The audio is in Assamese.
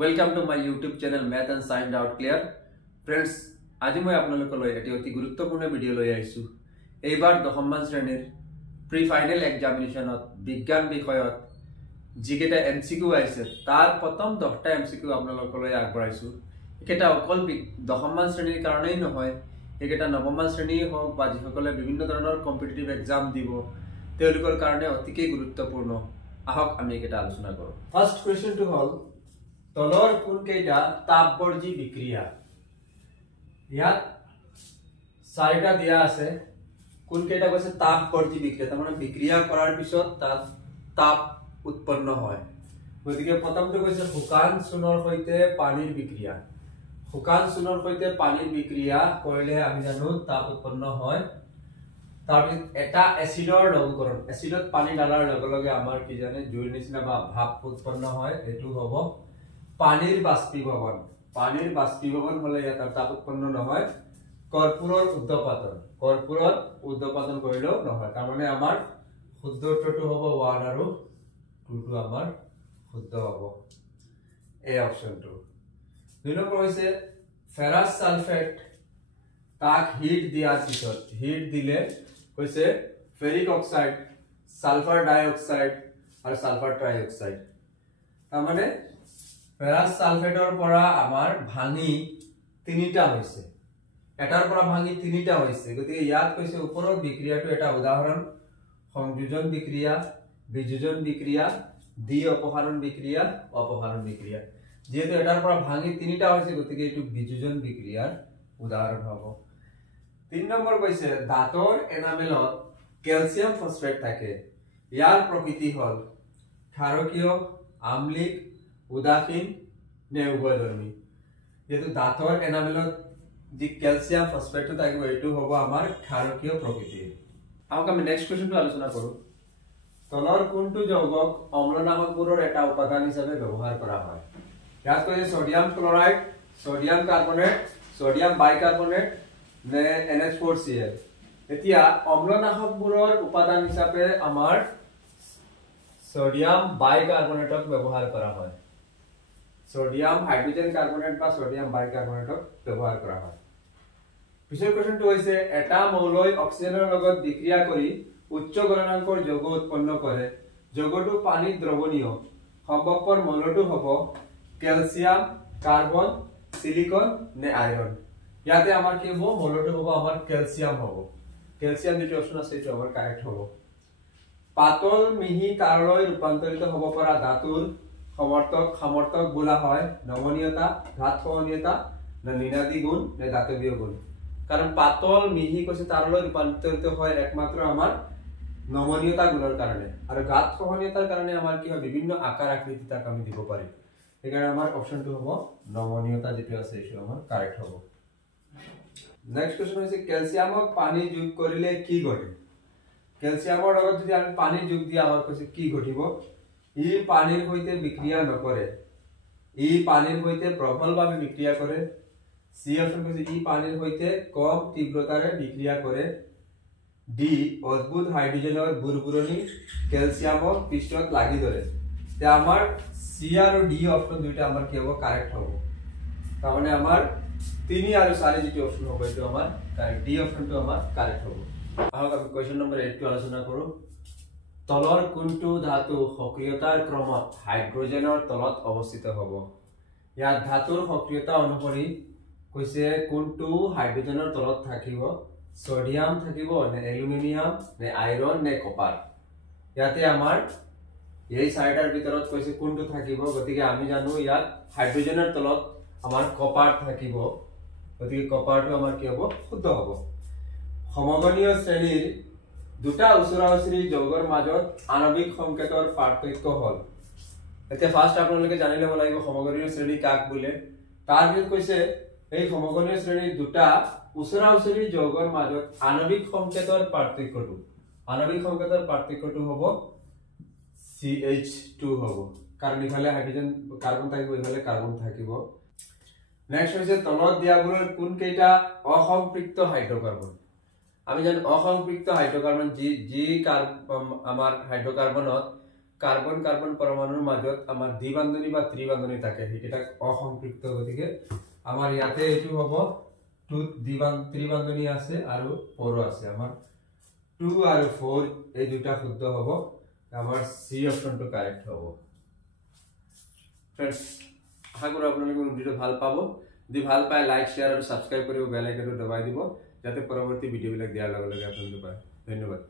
Welcome to my YouTube channel Math and Science Out Clear. Friends, আজি মই আপোনালোকলৈ এটি অতি গুৰুত্বপূৰ্ণ ভিডিও লৈ আহিছো। এইবাৰ দশমমান শ্ৰেণীৰ প্ৰি ফাইনেল এক্সামিনেশনত বিজ্ঞান বিষয়ত যিকেটা এমসিকিউ আহিছে তাৰ প্ৰথম 10টা এমসিকিউ আপোনালোকলৈ আগবঢ়াইছো। একেটা অকল দশমমান শ্ৰেণীৰ কাৰণেই নহয়, একেটা নৱমমান শ্ৰেণী হওক বা যিসকলে বিভিন্ন ধৰণৰ কম্পিটিটিভ এক্সাম দিব তেওঁলোকৰ কাৰণে অতিকৈ গুৰুত্বপূৰ্ণ। আহক আমি একেটা আলোচনা কৰো। ফাৰ্স্ট কোৱেশ্চনটো হ'ল তলৰ কোনকেইটা তাপবৰ্জী বিক্ৰিয়া? ইয়াত চাৰিটা দিয়া আছে। কোনকেইটা কৈছে তাপবৰ্জী বিক্ৰিয়া, তাৰ মানে বিক্ৰিয়া কৰাৰ পিছত তাত তাপ উৎপন্ন হয়। গতিকে প্ৰথমটো কৈছে শুকান চূণৰ সৈতে পানীৰ বিক্ৰিয়া। শুকান চূণৰ সৈতে পানীৰ বিক্ৰিয়া কৰিলে আমি জানো তাপ উৎপন্ন হয়। তাৰপিছত এটা এসিডৰ লঘুকৰণ, এসিডত পানী ঢালাৰ লগে লগে আমাৰ কি জানে জুইৰ নিচিনা বা ভাপ উৎপন্ন হয়, এটো হ'ব পানীৰ বাষ্পীভৱন। পানীৰ বাষ্পীভৱন হলে ইয়াত তাপ উৎপন্ন নহয়। কৰ্পূৰৰ উদ্দপাতন, কৰ্পূৰৰ উদ্দপাতন কৰিলেও নহয়। তাৰ মানে আমাৰ শুদ্ধ উত্তৰটো হ'ব 1 আৰু 2 টো আমাৰ শুদ্ধ হ'ব এই অপচনটো। দুই নম্বৰ হৈছে ফেৰাছ সালফেট তাক হিট দিয়াৰ পিছত, হিট দিলে কৈছে ফেৰিক অক্সাইড, সালফাৰ ডাই অক্সাইড আৰু সালফাৰ ট্ৰাই অক্সাইড। তাৰ মানে ফেৰাছ সালফেটৰ পৰা আমাৰ ভাঙি তিনিটা হৈছে, এটাৰ পৰা ভাঙি তিনিটা হৈছে। গতিকে ইয়াত কৈছে ওপৰৰ বিক্ৰিয়াটো এটা উদাহৰণ সংযোজন বিক্ৰিয়া, বিযোজন বিক্ৰিয়া, দ্বি অপসাৰণ বিক্ৰিয়া, অপসাৰণ বিক্ৰিয়া। যেহেতু এটাৰ পৰা ভাঙি তিনিটা হৈছে গতিকে এটো বিযোজন বিক্ৰিয়াৰ উদাহৰণ হ'ব। 3 নম্বৰ কৈছে ধাতৰ এনামেলত ক্যালসিয়াম ফসফেট থাকে। ইয়াৰ প্ৰকৃতি হ'ল ক্ষাৰকীয়, আম্লিক, উদাসীন নে উভয়ধৰ্মী। যেহেতু ধাতৰ এনামেলত যি ক্যালসিয়াম ফসফেটটো থাকিব এটো হ'ব আমাৰ ক্ষাৰকীয় প্ৰকৃতিৰ। আহক আমি নেক্সট কোৱেশ্চনটো আলোচনা কৰো। তলৰ কোনটো যৌগক অম্লনাশকবোৰৰ এটা উপাদান হিচাপে ব্যৱহাৰ কৰা হয়? ইয়াত কৈছে sodium chloride, sodium carbonate, sodium bicarbonate নে NH4Cl। এতিয়া অম্লনাশকবোৰৰ উপাদান হিচাপে আমাৰ সোডিয়াম বাইকাৰ্বনেটক ব্যৱহাৰ কৰা হয়। সোডিয়াম হাইড্ৰোজেন কাৰ্বনেট বা সোডিয়াম বাইকাৰ্বনেটক ব্যৱহাৰ কৰা হয়। পিছৰ কোৱেশ্চনটো হৈছে এটা মৌলই অক্সিজেনৰ লগত বিক্ৰিয়া কৰি উচ্চ গলনাঙ্কৰ যৌগ উৎপন্ন কৰে। যৌগটো পানীত দ্ৰৱণীয়। সম্ভৱপৰ মৌলটো হ'ব ক্যালসিয়াম, কাৰ্বন, সিলিকন নে আয়ৰন। ইয়াতে আমাৰ কি হ'ব? মৌলটো হ'ব আমাৰ ক্যালসিয়াম হ'ব। ক্যালসিয়াম যেটো অপচন আছে এটো আমাৰ কাৰেক্ট হ'ব। পাতল মিহি তাৰলৈ ৰূপান্তৰিত হ'ব পৰা ধাতুৰ সমৰ্থক বোলা হয় নমনীয়তা, ঘাত সহনীয়তা না নিনাদী গুণ নে দাতৱীয় গুণ। কাৰণ পাতল মিহি কৈছে তাৰলৈ ৰূপান্তৰিত হয় একমাত্ৰ আমাৰ নমনীয়তা গুণৰ কাৰণে, আৰু ঘাত সহনীয়তাৰ কাৰণে আমাৰ কি হয় বিভিন্ন আকাৰ আকৃতি তাক আমি দিব পাৰি। সেইকাৰণে আমাৰ অপচনটো হ'ব নমনীয়তা যেটো আছে এটো আমাৰ কাৰেক্ট হ'ব। নেক্সট কোৱেশ্চন হৈছে ক্যালসিয়ামক পানী যোগ কৰিলে কি ঘটে? ক্যালসিয়ামৰ লগত যদি আমি পানী যোগ দিয়া হয় কৈছে কি ঘটিব? ই পানীৰ সৈতে বিক্ৰিয়া নকৰে, ই পানীৰ সৈতে প্ৰবলভাৱে বিক্ৰিয়া কৰে। সি অপচন কৈছে ই পানীৰ সৈতে কম তীব্ৰতাৰে বিক্ৰিয়া কৰে। ডি অদ্ভুত হাইড্ৰোজেনৰ বুৰবুৰণি ক্যালসিয়ামৰ পৃষ্ঠত লাগি ধৰে। তে আমাৰ সি আৰু ডি অপচন দুইটা আমাৰ কি হ'ব? কাৰেক্ট হ'ব। তাৰ মানে আমাৰ 3 আৰু 4 যেটো অপচন হ'ব এটো আমাৰ কাৰেক্ট, ডি অপচনটো আমাৰ কাৰেক্ট হ'ব। আহক আমি কোৱেশ্চন নম্বৰ 8 টো আলোচনা কৰো। তলৰ কোনটো ধাতু সক্ৰিয়তাৰ ক্ৰমত হাইড্ৰোজেনৰ তলত অৱস্থিত হ'ব? ইয়াত ধাতুৰ সক্ৰিয়তা অনুসৰি কৈছে কোনটো হাইড্ৰোজেনৰ তলত থাকিব? সোডিয়াম থাকিব নে এলুমিনিয়াম নে আইৰন নে কপাৰ। ইয়াতে আমাৰ এই চাৰিটাৰ ভিতৰত কৈছে কোনটো থাকিব। গতিকে আমি জানো ইয়াত হাইড্ৰোজেনৰ তলত আমাৰ কপাৰ থাকিব। গতিকে কপাৰটো আমাৰ কি হ'ব? শুদ্ধ হ'ব। সমগণীয় শ্ৰেণীৰ দুটা ওচৰা-ওচৰি যৌগৰ মাজত আণৱিক সংকেতৰ পাৰ্থক্য হ'ল। এতিয়া ফাৰ্স্ট আপোনালোকে জানি ল'ব লাগিব সমগণীয় শ্ৰেণী কাক বোলে। তাৰ ভিতৰত কৈছে এই সমগণীয় শ্ৰেণীৰ দুটা ওচৰা-ওচৰি যৌগৰ মাজত আণৱিক সংকেতৰ পাৰ্থক্যটো, আণৱিক সংকেতৰ পাৰ্থক্যটো হ'ব CH2 হ'ব। কাৰণ ইফালে হাইড্ৰোজেন কাৰ্বন থাকিব, ইফালে কাৰ্বন থাকিব। নেক্সট হৈছে তলত দিয়াবোৰৰ কোন কেইটা অসম্পৃক্ত হাইড্ৰকাৰ্বন? আমি জানো অসম্পৃক্ত হাইড্ৰকাৰ্বন যি আমাৰ হাইড্ৰকাৰ্বনত কার্বন কার্বন পরমাণুর মাজত আমার দ্বিবান্ধনী বা ত্রিবান্ধনী থাকে এটা অসম্পৃক্ত গতিকে আমার ইয়াতে এটু হব 2 ত্রিবান্ধনী আছে আর 4 আছে আমার 2 আর 4 এই দুটা শুদ্ধ হব আমার সি অপশনটো কারেক্ট হব फ्रेंड्स আশা কৰো আপোনালোকে ভিডিও ভাল পাব যদি ভাল পায় লাইক শেয়াৰ আৰু সাবস্ক্ৰাইব কৰিব বেল আইকনটো দবাই দিব যাতে পৰৱৰ্তী ভিডিওবিলাক দিয়াৰ লগে লগে আপোনালোকে পায় ধন্যবাদ